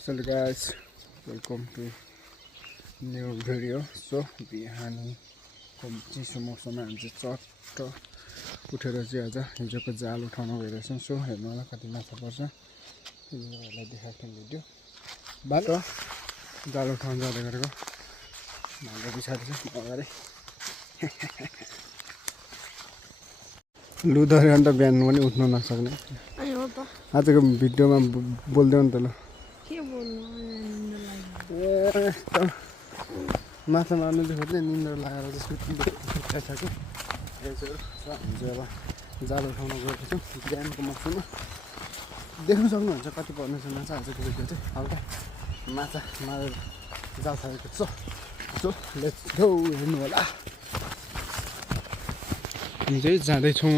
So guys, welcome to new video. So बिहानी चिसो मौसममा हामी चाहिँ चट्ट उठेर चाहिँ आज हिजोको जाल उठाउन गइरहेछौँ। सो हेर्नु होला कति माछा पर्छ। तिमीहरूलाई देखाएको थिएँ भिडियो। बाटो जाल उठाउन जाँदै गरेको हाम्रो पछाडि चाहिँ अगाडि लुधरी अन्त बिहान पनि उठ्नु नसक्ने। आजको भिडियोमा बोल्दैौ नि त ल। माछा मार्नु चाहिँ खोज्ने निन्द्रा लागेर चाहिँ सुत्छ कि हामी चाहिँ अब जाल उठाउन गएको छौँ बिहानको मौसममा। देख्नु सक्नुहुन्छ कति पर्नेछ माछा। आजको भिडियो चाहिँ हल्का माछा मारेर जाल थालेको छ। सो लेट्स गो हेर्नु होला। हामी चाहिँ जाँदैछौँ।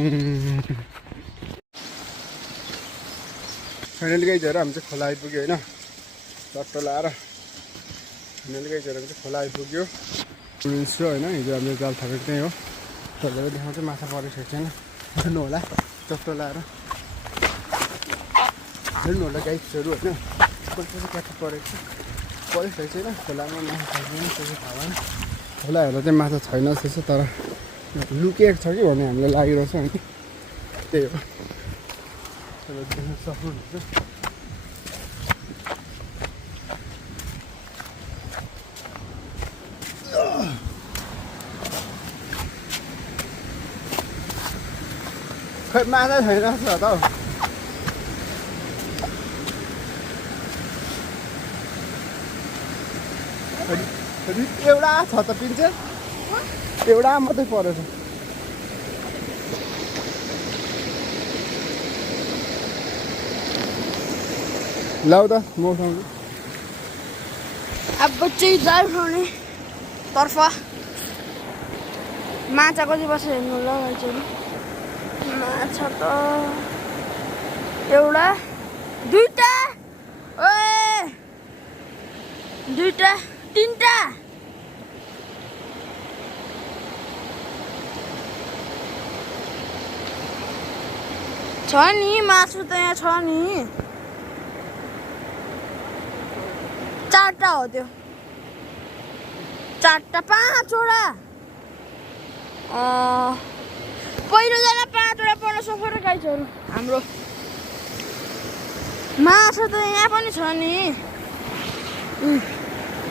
फाइनली गाइजहरू हामी चाहिँ खोला आइपुग्यो होइन। चट्ट लाएर फाइनली गाइजहरू हामी चाहिँ खोला आइपुग्यो। सुनिन्छु होइन हिजो हामीले जाल थापेको त्यही हो। तपाईँलाई देखाउँछ माछा परिसकेको छैन। हेर्नु होला चट्ट लाएर हेर्नु होला गाइजहरू होइन। कसरी क्याच परेको छ परिसकेको छैन। खोलामा माछा खाइदिनु त्यसै थाहा भएन। खोला हेर्दा चाहिँ माछा छैन त्यसो तर लुकेको छ कि भन्ने हामीलाई लागिरहेछ होइन। त्यही हो तपाईँले देख्न सक्नुहुन्छ। खै माछा छैन जस्तो त हौ। एउटा छ त पिन्छ एउटा मात्रै परेछ। लाउ त मौसम अब चाहिँ जाल उठाउने तर्फ माछा कति बस्छ हेर्नु ल मान्छेहरू। माछा त एउटा दुईटा ओए दुईटा तिनटा छ नि मासु त यहाँ छ नि। चारवटा हो त्यो चारवटा पाँचवटा पहिलोजना पाँचवटा पर्न सक्छ र गाइजहरू। हाम्रो माछा त यहाँ पनि छ नि।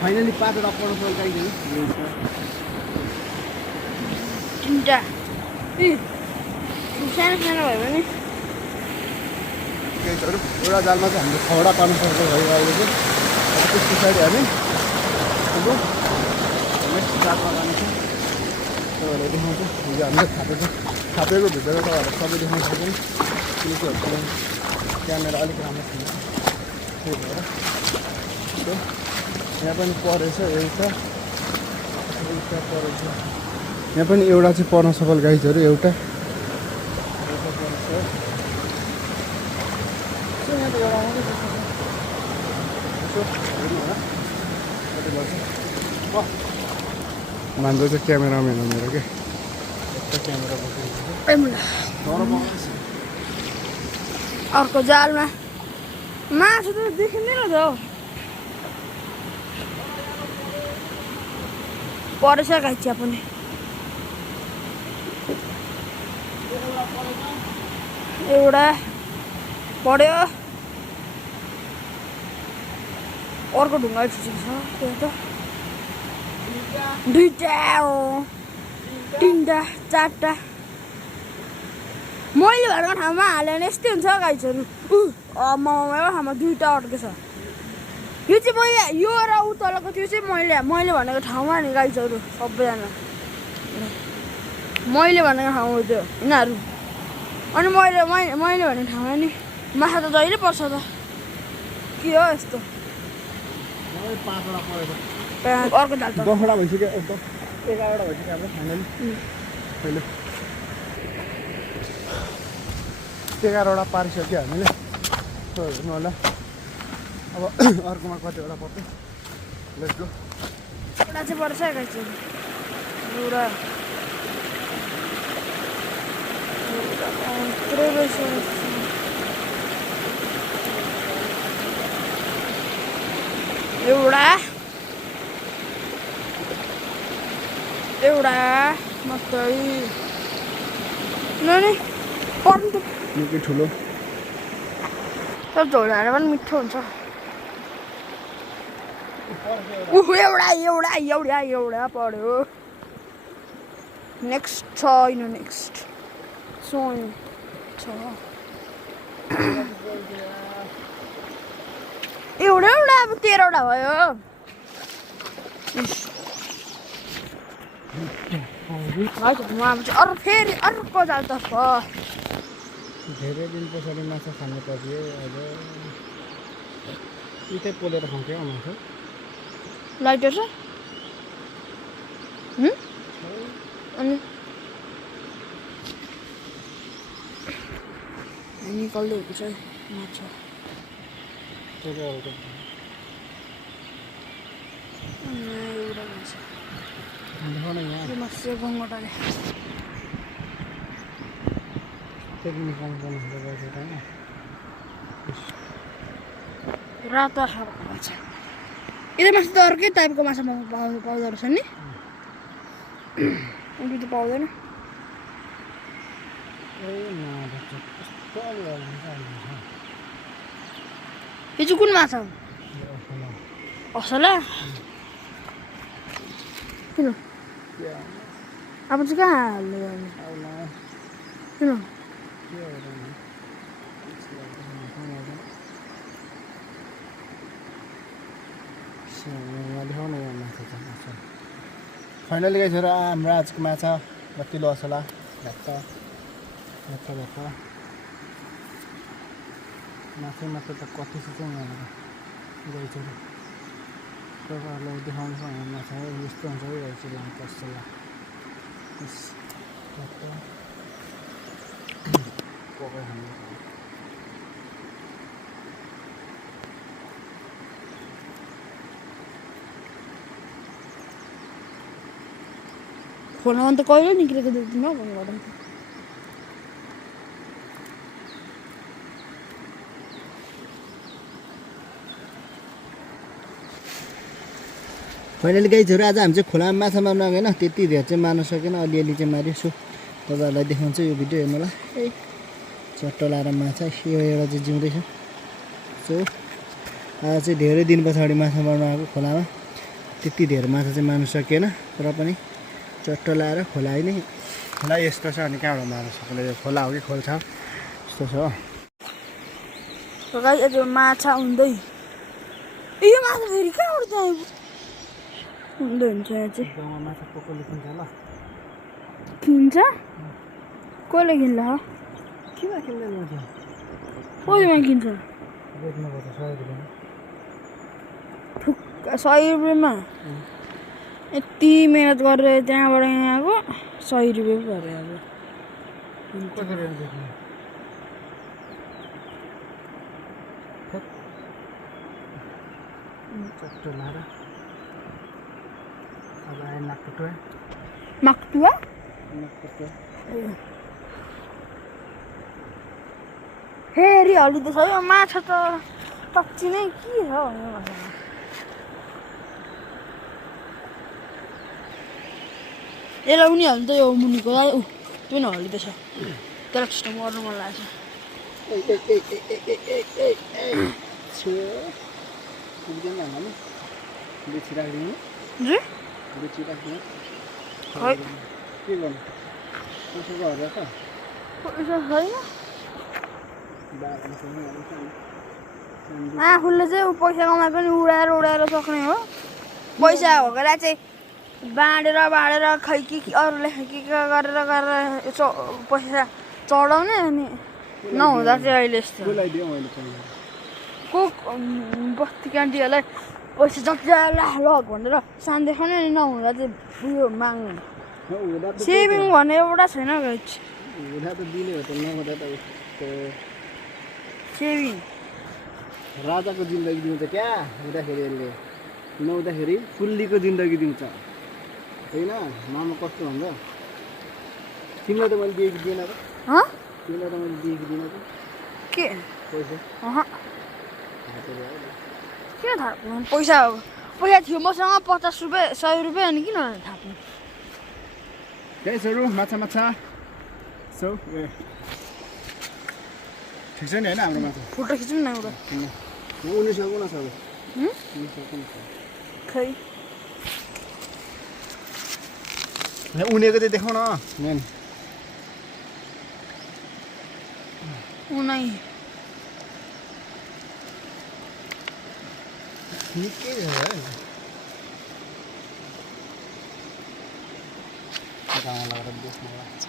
फाइनली पाँचवटा पर्न सक्छ गाइजहरू। तिनवटा सानो सानो भयो भने गाइजहरू एउटा जालमा चाहिँ हामीले 6वटा पार्न सक्छौँ भयो अहिले चाहिँ। त्यस पछाडि हामी नेक्स्ट जालमा जानेछौँ। तपाईँहरूलाई देखाउँछु हिजो हामीले थापेको भिडियोमा तपाईँहरूलाई सबै देखाउन सक्छौँ। किनकि क्यामेरा अलिक राम्रो छैन त्यही भएर। यहाँ पनि परेछ एउटा परेछ। यहाँ पनि एउटा चाहिँ पर्न सकल गाइजहरू एउटा मान्छे चाहिँ क्यामेराम्यान हो मेरो के क्यामेरा अर्को जालमा मासु त देखिँदैन त हौ। परेछ घाइचिया पनि एउटा पढ्यो। अर्को ढुङ्गा छिचेको छ त्यो त दुईटा हो तिनवटा चारवटा मैले भनेको ठाउँमा हाल्यो भने यस्तै हुन्छ गाइजहरू। ममाको ठाउँमा दुईवटा अड्केछ। यो चाहिँ मैले यो र उ तलको त्यो चाहिँ मैले भनेको ठाउँमा नि गाइजहरू सबैजना मैले भनेको ठाउँ हो त्यो यिनीहरू। अनि मैले भनेको ठाउँमा नि माछा त जहिले पर्छ त के हो यस्तो। अर्को जाल 10वटा भइसक्यो 11वटा भइसक्यो हाम्रो फाइनली। पहिलो 11वटा पारिसक्यो हामीले। हेर्नु होला अब अर्कोमा कतिवटा पर्छ। Let's go. एउटा चाहिँ पर्छ गाइजहरू एउटा पुरै रहेछ। एउटा मात्रै नि पर्नु त निकै ठुलो तर झोल हालेर पनि मिठो हुन्छ एउटा पढ्यो नेक्स्ट छैन नेक्स्ट सोन छ एउटा अब 13 वटा भयो अरू फेरि अर्को जालतर्फ धेरै दिन पछाडि माछा खानु पर्यो अब यतै पोलेर खान्थ्यो माछा लाइटर छ अनि निकाल्दैको छ माछा एउटा मासु गङ्गटाले रातो खालको माछा यता मासु त अर्कै टाइपको माछा पाउँदो रहेछ नि अरू त पाउँदैन यो चाहिँ कुन माछा हो असला किन अब चाहिँ कहाँ हाल्नु किन फाइनली गाइस हाम्रो आजको माछा कतिलो असला भ्यात्त माछा त कति छ चाहिँ गाइसहरू तपाईँहरूलाई देखाउनु छ भने माछा यस्तो हुन्छ है गाइस लामो असला खोलामा त कहिले निक्लेको देख्दिनँ हौ गरम फाइनली गाइसहरू आज हामी चाहिँ खोलामा माछा मार्नु आएको होइन त्यति धेरै चाहिँ मार्न सकेन अलिअलि चाहिँ मार्यो सो तपाईँहरूलाई देखाउँछु यो भिडियो हेर्नु होला ए चट्ट लाएर माछा यो एउटा चाहिँ जिउँदैछ सो आज चाहिँ धेरै दिन पछाडि माछा मार्नु आएको खोलामा त्यति धेरै माछा चाहिँ मार्नु सकिएन तर पनि चट्ट लाएर खोला नै खोला यस्तो छ अनि कहाँबाट मार्न सक्ने यो खोला हो कि खोल छ यस्तो छ गाई आज माछा हुँदै यो माछा फेरि कहाँबाट चाहिँ हुँदै हुन्छ यहाँ चाहिँ गाउँमा माछा कसले किन्छ ल किन्छ कसले किन्ला किन किन्दैन त्यो कतिमा किन्छ बेच्नुपर्छ 100 रुपियाँ 100 रुपियाँमा यति मिहिनेत गरेर त्यहाँबाट यहाँ आएको 100 रुपियाँ पो पऱ्यो अब कसरी बेच्ने चट्ट लाएर अब आयो नाकटुवा माक्टुवा फेरि हलिँदैछ यो माछा त पक्षी नै के छ यो माछामा यसलाई उनी हाल्नु त यो मुनिको त्यो पनि हलिँदैछ त्यसलाई छिटो मर्नु मन लागेको खै के गर्नु कसो गरेर त पैसा छैन आफूले चाहिँ पैसा कमाए पनि उडाएर सक्ने हो पैसा हो कुरा चाहिँ बाँडेर खै के अरूले के गरेर पैसा चढाउने अनि नहुँदा चाहिँ अहिले यस्तो को बस्ती क्यान्टीहरूलाई पैसा जति लग भनेर सान देखाउने अनि नहुँदा चाहिँ उयो माग्ने सेभिङ भन्ने एउटा छैन सेभिङ राजाको जिन्दगी दिन्छ क्या हुँदाखेरि यसले नहुँदाखेरि कुल्लीको जिन्दगी दिन्छ होइन मामा कस्तो भन्छ तिमीलाई त मैले दिएको दिएन त तिमीलाई त मैले दिएको दिएन त के पैसा किन थाप्नु पैसा हो पैसा थियो मसँग 50 रुपियाँ 100 रुपियाँ अनि किन थाप्नु गाइसहरू माछा सो ए ठिक छ नि होइन हाम्रो माछा फोटो खिचौँ न एउटा उनी सक्नु छ खै उनीको चाहिँ देखाउन मेन उनै निकै गाउँमा लगेर बेच्नु लाग्छ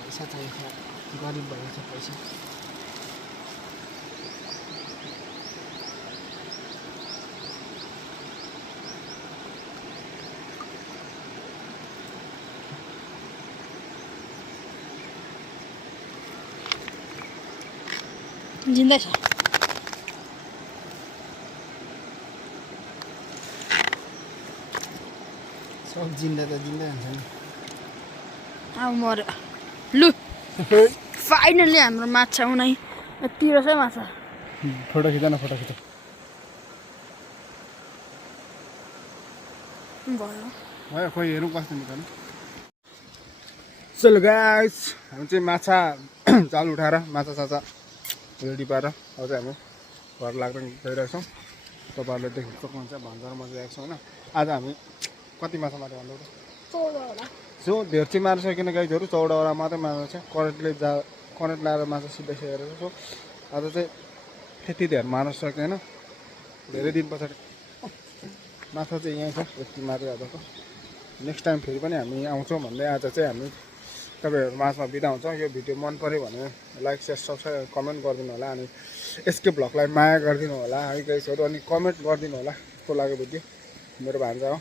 पैसा चाहिन्छ गरिब भएको छ पैसा जिन्दै छ सब जिन्दा त जिन्दै हुन्छ नि अब मऱ्यो लु फाइनली हाम्रो माछा उनै यति रहेछ है माछा फोटो खिच न फोटो खिच भयो खोइ हेरौँ कस्तो निकाल्नु चलो गाइस हामी चाहिँ माछा जाल उठाएर माछा रेडी पारेर अब चाहिँ हामी घर लाग्न गइरहेको छौँ तपाईँहरूले देख्न सक्नुहुन्छ भन्जार मजाएको छ होइन आज हामी कति माछा मार्यो भन्दा जो धेर चाहिँ मारिसकेन गाइजहरू 14वटा मात्रै मारेको छ करेन्ट लाएर माछा सिधाइसकेर सो आज चाहिँ त्यति धेर मार्न सकेन धेरै दिन पछाडि माछा चाहिँ यहीँ छ यति मार्यो आजको नेक्स्ट टाइम फेरि पनि हामी आउँछौँ भन्दै आज चाहिँ हामी तपाईँहरू माझमा बिदा हुन्छ यो भिडियो मन पऱ्यो भने लाइक सेयर सब्सक्राइब कमेन्ट गरिदिनु होला अनि एसके भ्लगलाई माया गरिदिनु होला है गाइसहरू अनि कमेन्ट गरिदिनु होला कस्तो लाग्यो भिडियो मेरो भान्जा हो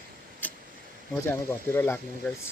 अब चाहिँ हामी घरतिर लाग्नु गाइस